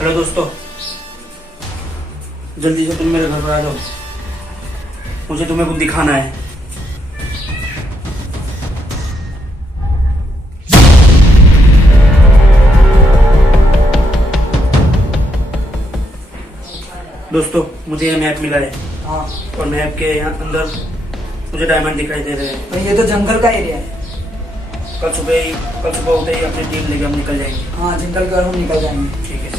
Hello दोस्तों, जल्दी से तुम मेरे घर पर आ जाओ। मुझे तुम्हें कुछ दिखाना है। दोस्तों, मुझे ये मैप मिला है। हाँ, और मैप के यहाँ अंदर मुझे डायमंड दिखाई दे रहे हैं। तो ये तो जंगल का एरिया है। कल सुबह होते ही अपनी टीम लेके हम निकल जाएंगे। हाँ, जंगल का हम निकल जाएंगे। ठीक है।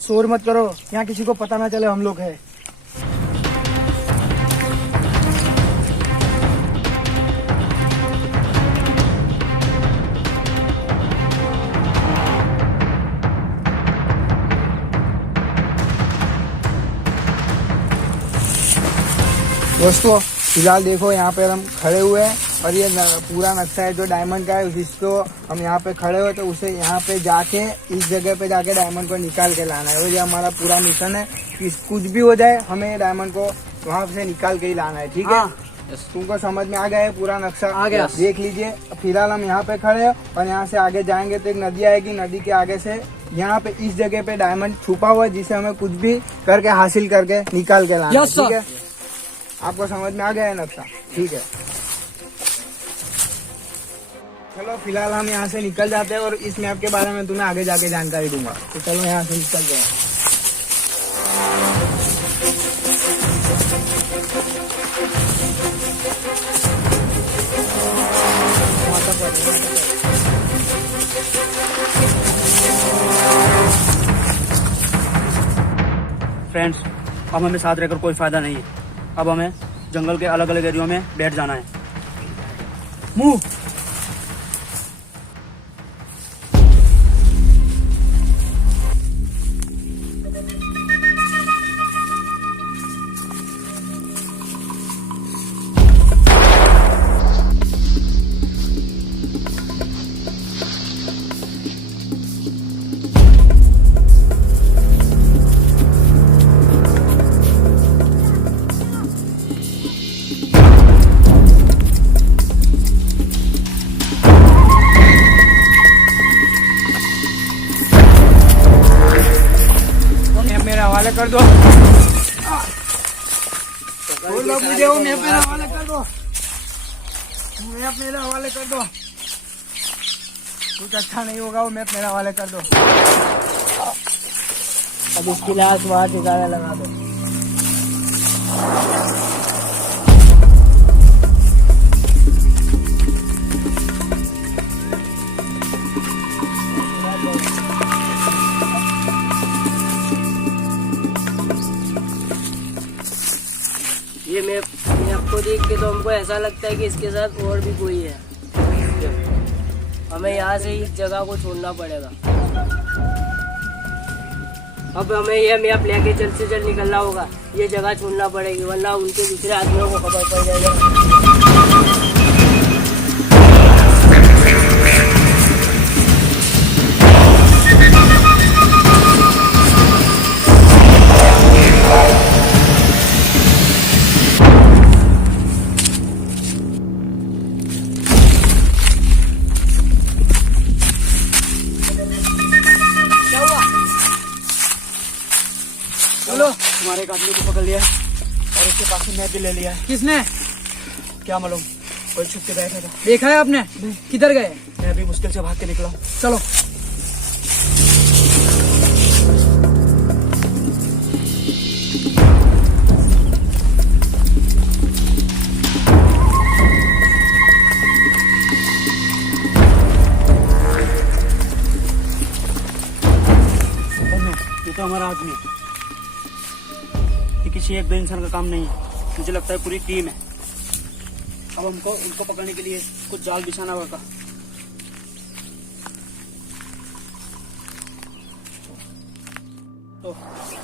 शोर मत करो, यहाँ किसी को पता ना चले हम लोग हैं। दोस्तों, फिलहाल देखो यहाँ पे हम खड़े हुए हैं और ये पूरा नक्शा है जो डायमंड का है, जिसको हम यहाँ पे खड़े हुए तो उसे यहाँ पे जाके इस जगह पे जाके डायमंड को निकाल के लाना है। ये हमारा पूरा मिशन है कि कुछ भी हो जाए हमें डायमंड को वहाँ से निकाल के ही लाना है। ठीक है? तुमको समझ में आ गया है पूरा नक्शा? आ गया। देख लीजिए, फिलहाल हम यहाँ पे खड़े हैं और यहाँ से आगे जाएंगे तो एक नदी आएगी। नदी के आगे से यहाँ पे इस जगह पे डायमंड छुपा हुआ है, जिसे हमें कुछ भी करके हासिल करके निकाल के लाना है। ठीक है? आपको समझ में आ गया है नक्शा? ठीक है, चलो फिलहाल हम यहाँ से निकल जाते हैं और इस मैप के बारे में तुम्हें आगे जाके जानकारी दूंगा। तो चलो यहाँ से निकलते हैं। फ्रेंड्स, अब हमें साथ रहकर कोई फायदा नहीं है। अब हमें जंगल के अलग अलग एरियो में बैठ जाना है। मूव। हवाले कर दो। मुझे वो मैप मेरे हवाले कर दो। मैप मेरे हवाले कर दो। कुछ अच्छा नहीं होगा, वो मैप मेरे हवाले कर दो। अब इसकी लाश वहाँ ठिकाना लगा दो। ये मैप को देख के तो हमको ऐसा लगता है कि इसके साथ और भी कोई है। हमें यहाँ से इस जगह को छोड़ना पड़ेगा। अब हमें ये मैप लेके जल्द से जल्द निकलना होगा। ये जगह छोड़ना पड़ेगी वरना उनके दूसरे आदमियों को खबर पड़ जाएगा। चलो, हमारे एक आदमी को पकड़ लिया है और उसके पास से मैप भी ले लिया है। किसने? क्या मालूम, कोई छुप के बैठा था। देखा है आपने? किधर गए? मैं अभी मुश्किल से भाग के निकला हूँ। चलो। ये तो हमारा आदमी है। ये किसी एक दो इंसान का काम नहीं है, मुझे लगता है पूरी टीम है। अब हमको उनको पकड़ने के लिए कुछ जाल बिछाना होगा। तो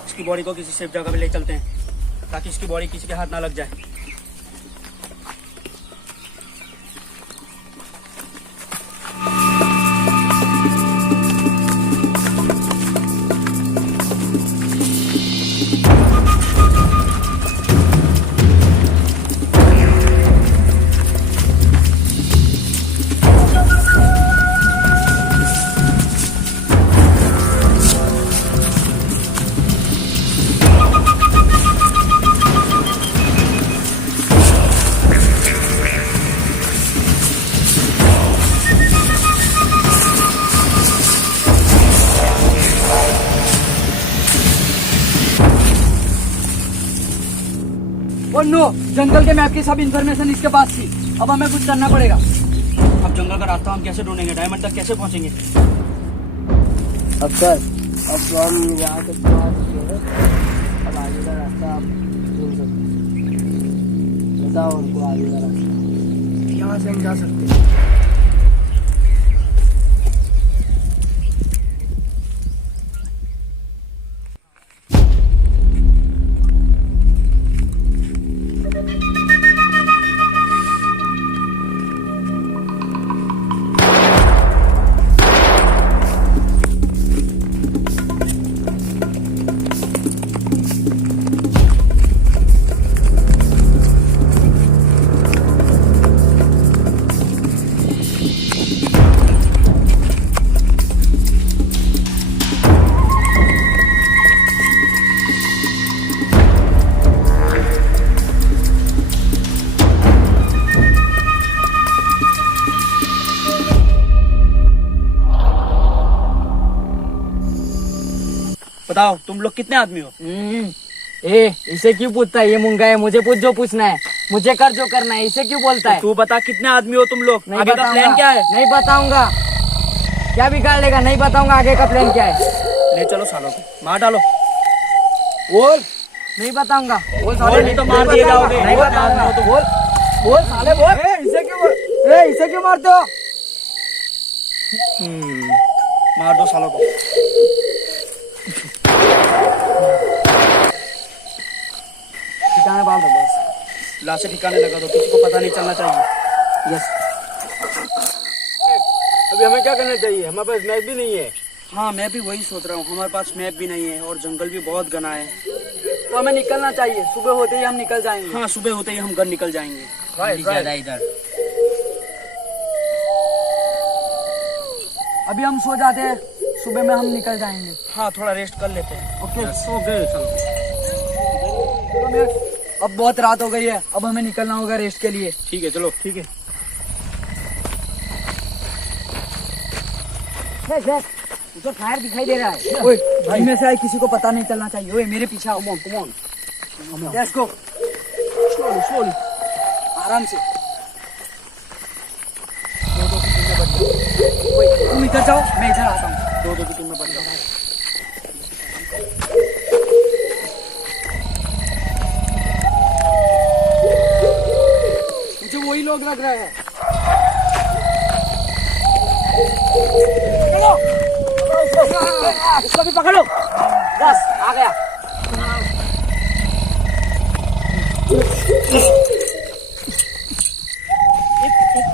इसकी बॉडी को किसी सेफ जगह पे ले चलते हैं ताकि इसकी बॉडी किसी के हाथ ना लग जाए। और नो, जंगल के मैप की सब इंफॉर्मेशन इसके पास थी। अब हमें कुछ करना पड़ेगा। अब जंगल का रास्ता हम कैसे ढूंढेंगे? डायमंड तक कैसे पहुंचेंगे? अब सर, अब हम यहाँ तक पहुँच चुके हैं। अब आगे का रास्ता आप ढूंढ सकते हैं। बताओ हमको आगे का रास्ता। यहाँ से हम जा सकते हैं। बताओ तुम लोग कितने आदमी हो? इसे क्यों पूछता है? ये मूंगा है, मुझे पूछ जो पूछना है, मुझे कर जो करना है। इसे क्यों बोलता है? तू बता कितने आदमी हो तुम लोग? नहीं आगे का प्लान क्या है? नहीं बताऊंगा। क्या बिगाड़ लेगा? नहीं बताऊंगा आगे का प्लान क्या है। ले चलो सालों को मार डालो। बोल। नहीं बताऊंगा। बोल बोल, नहीं तो मार दिए जाओगे। नहीं बताऊंगा। तो बोल बोल साले बोल। इसे क्यों मारते हो? मार दो सालों को। ठिकाने बांध दो बस। लाशें ठिकाने लगा दो, किसी को पता नहीं चलना चाहिए। यस। अभी हमें क्या करना चाहिए? हमारे पास मैप भी नहीं है। हाँ मैं भी वही सोच रहा हूँ, हमारे पास मैप भी नहीं है और जंगल भी बहुत घना है। तो हमें निकलना चाहिए। सुबह होते ही हम निकल जाएंगे। हाँ सुबह होते ही हम घर निकल जाएंगे। ज्यादा इधर। अभी हम सो जाते हैं, सुबह में हम निकल जाएंगे। हाँ थोड़ा रेस्ट कर लेते हैं। ओके। ओके चलो। अब बहुत रात हो गई है, अब हमें निकलना होगा रेस्ट के लिए। ठीक है चलो। ठीक है। तो फायर दिखाई दे रहा है। ओए भाई में से आए, किसी को पता नहीं चलना चाहिए। ओए मेरे पीछे आओ। Come on. Let's go. Slowly आराम से। तुम इधर जाओ, मैं इधर आता हूँ। दो की टीम में बन जाओ। लोग लग रहे हैं। इसको भी पकड़ो। बस आ गया।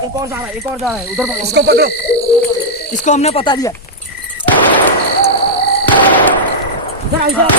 एक और जा रहा है, एक और जा रहा है। उधर इसको पकड़ो, इसको हमने पता दिया। इधर आ, इधर आ।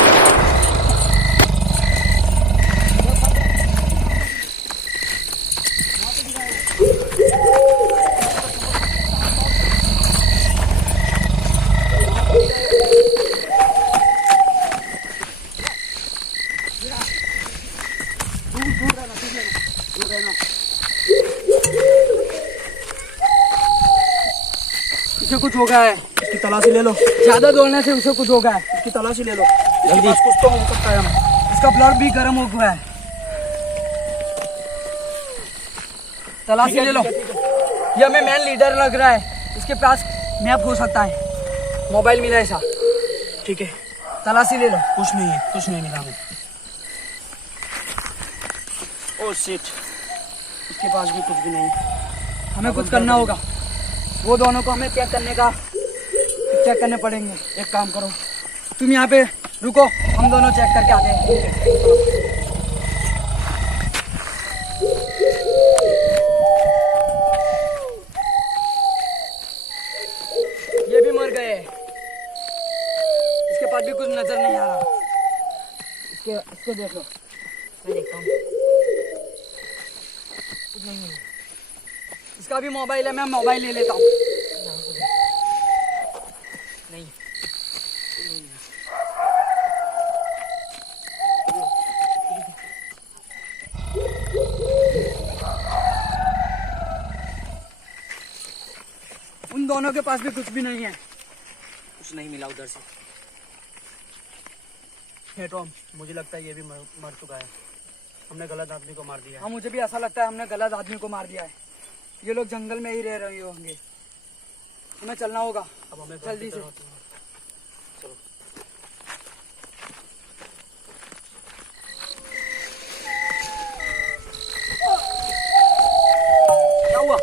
इसे कुछ हो गया है, इसकी तलाशी ले लो। ज्यादा दौड़ने से उसे कुछ हो गया है। इसकी तलाशी ले लो। जल्दी। कुछ तो हो सकता है हमें। इसका ब्लड भी गर्म हो गया है। तलाशी ले लो। ये हमें मैन लीडर लग रहा है। इसके पास मैप हो सकता है, मोबाइल मिला ऐसा। ठीक है, तलाशी ले लो। कुछ नहीं है, कुछ नहीं मिला हमें। ओह शिट, इसके पास भी कुछ भी नहीं। हमें कुछ करना होगा। वो दोनों को हमें चेक करने पड़ेंगे। एक काम करो, तुम यहाँ पे रुको, हम दोनों चेक करके आते हैं। ये भी मर गए। इसके पास भी कुछ नजर नहीं आ रहा। इसको देख लो। मैं देखता हूँ। कुछ नहीं है। इसका भी मोबाइल है, मैं मोबाइल ले लेता हूँ। नहीं, उन दोनों के पास भी कुछ भी नहीं है। कुछ नहीं मिला उधर से। हे टॉम, मुझे लगता है ये भी मर चुका है। हमने गलत आदमी को मार दिया है। हाँ, मुझे भी ऐसा लगता है हमने गलत आदमी को मार दिया है। ये लोग जंगल में ही रह रहे होंगे। हमें चलना होगा अब हमें जल्दी से। चलो। क्या हुआ?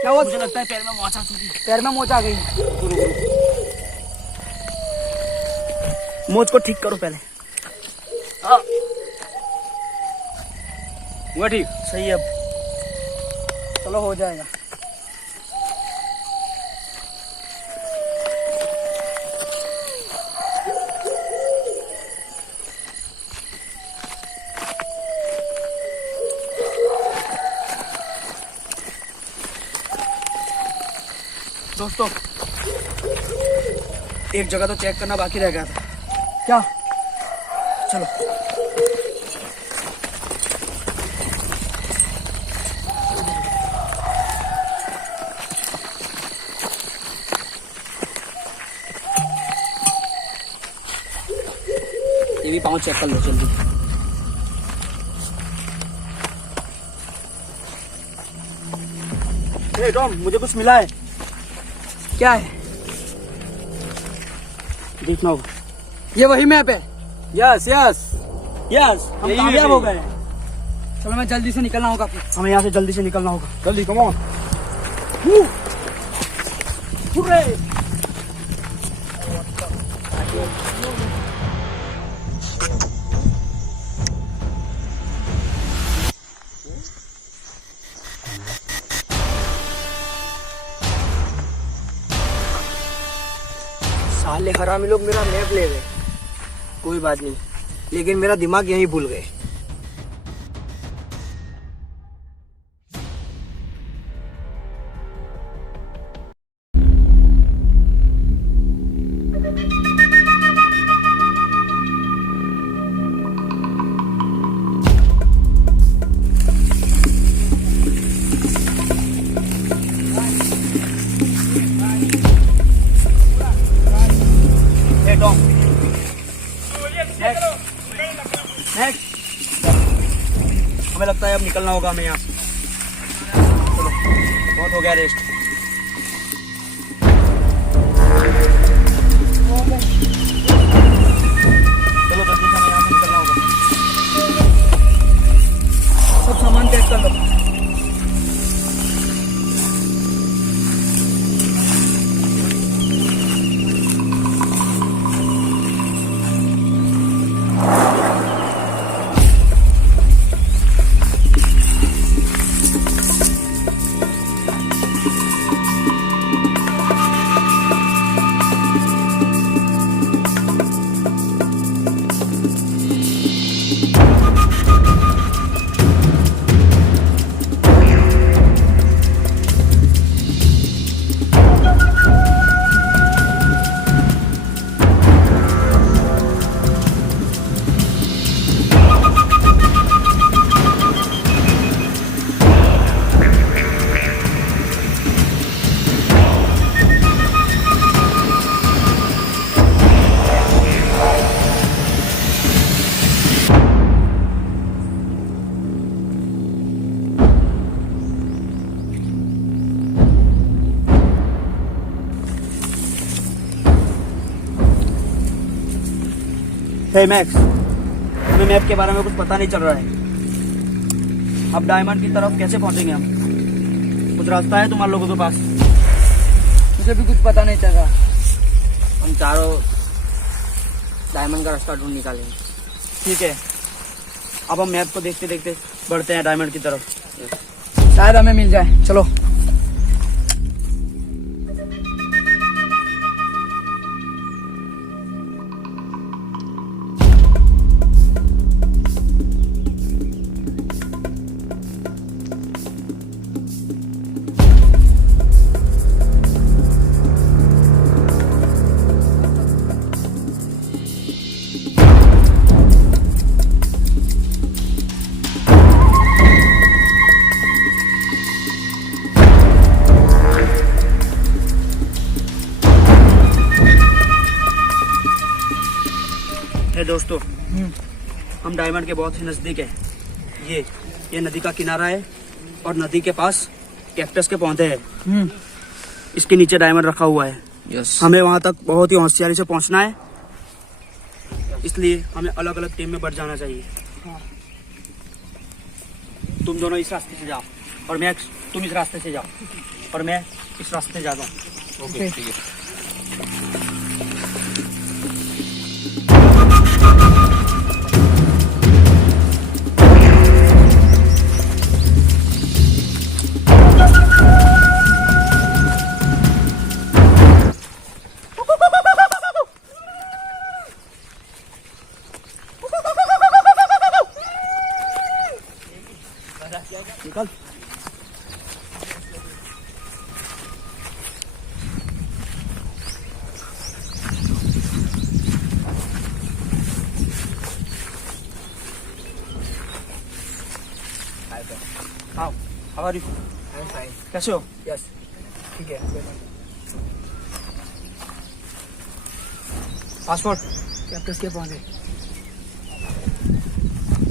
क्या हुआ? मुझे लगता है पैर में मोच आ चुकी। पैर में मोच आ गई। मोच को ठीक करो पहले। हाँ, हुआ ठीक? सही है। अब चलो, हो जाएगा। दोस्तों, एक जगह तो चेक करना बाकी रह गया था। क्या? चलो। ये भी पाँव चेक कर लो जल्दी। हे टॉम, मुझे कुछ मिला है। क्या है? देखना होगा। ये वही मैप है। यस यस यस, हम कामयाब हो गए। चलो, मैं जल्दी से निकलना होगा फिर। हमें यहाँ से जल्दी से निकलना होगा। जल्दी, कम ऑन। साले हरामी लोग मेरा मैप ले गए। कोई बात नहीं, लेकिन मेरा दिमाग यहीं भूल गए। हे टॉम, हमें लगता है अब निकलना होगा हमें यहाँ से। चलो, बहुत हो गया रेस्ट। चलो जल्दी से हमें यहाँ से निकलना होगा। सब सामान पैक कर लो। हे मैक्स, हमें मैप के बारे में कुछ पता नहीं चल रहा है। अब डायमंड की तरफ कैसे पहुंचेंगे हम? कुछ रास्ता है तुम्हारे लोगों के पास? मुझे भी कुछ पता नहीं चल रहा। हम चारों डायमंड का रास्ता ढूंढ निकालेंगे। ठीक है, अब हम मैप को देखते देखते बढ़ते हैं डायमंड की तरफ। शायद हमें मिल जाए, चलो। है दोस्तों, हम डायमंड के बहुत ही नजदीक है। ये नदी का किनारा है और नदी के पास कैक्टस के पौधे हैं। इसके नीचे डायमंड रखा हुआ है। यस। हमें वहां तक बहुत ही होशियारी से पहुंचना है, इसलिए हमें अलग अलग टीम में बढ़ जाना चाहिए। तुम दोनों इस रास्ते से जाओ और मैक्स तुम इस रास्ते से जाओ और मैं इस रास्ते से जाता हूँ। ओके, ठीक है। निकल। आओ, हाउ आर यू? कैसे हो? यस, ठीक है। पासपोर्ट? कैक्टस के पौधे।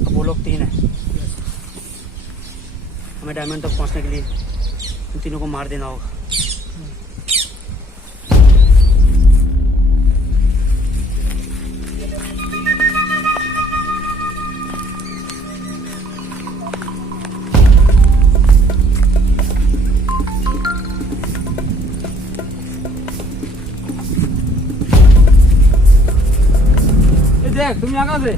अब वो लोग 3 हैं। हमें डायमंड तक पहुंचने के लिए इन तीनों को मार देना होगा। देख, तुम यहाँ कहाँ से?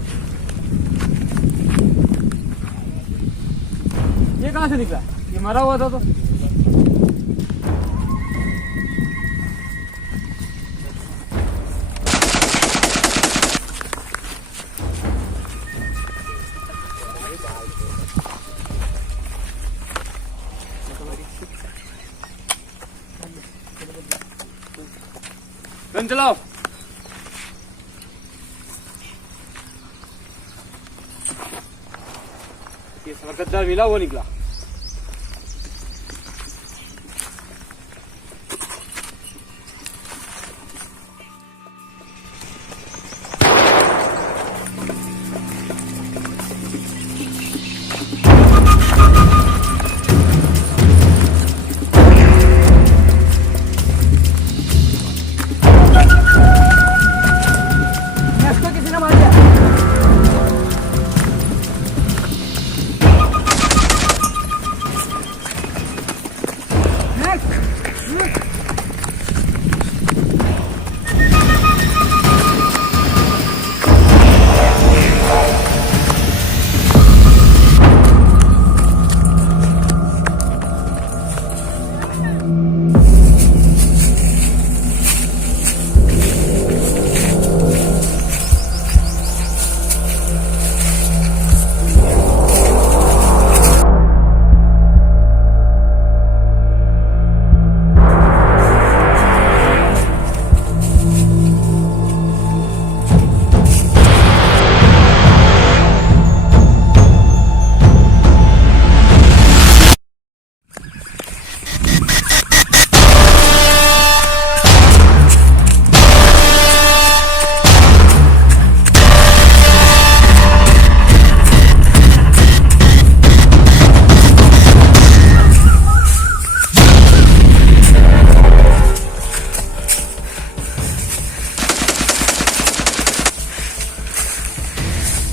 ये कहाँ से निकला? ये मरा हुआ था तो। गन चलाओ। ये साला गद्दार मिला, वो निकला। इसको किसी ने मार दिया।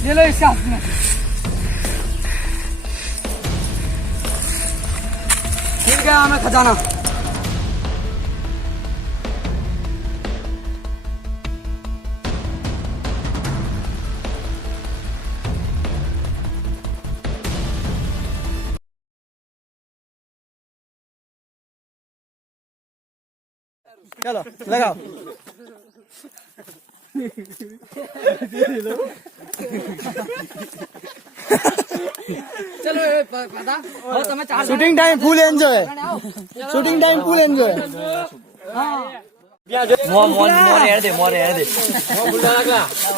ये लो इसका हाथ में। मिल गया हमें खजाना। चलो लगाओ। चलो पता और तुम्हें चार shooting time full enjoy, shooting time full enjoy.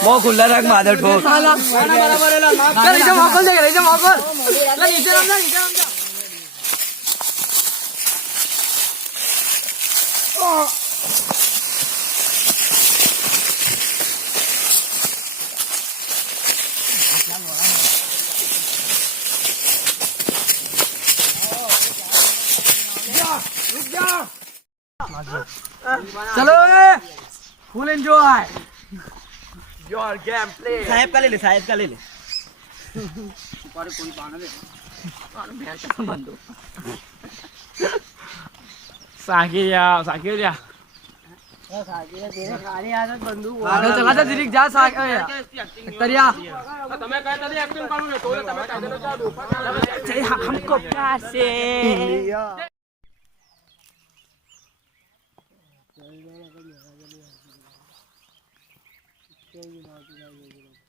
मोह खुला रख माधव ठोक। चल इसे मौकल देख रहे, इसे मौकल। चल नीचे नाम जा, नीचे नाम जा। चलो full enjoy. Your game play. साहेब का ले ले, साहेब का ले ले। साकिब तेरे खाली आदत बंदूक आगे चला जा दिलीप जा तरिया हमको कैसे चल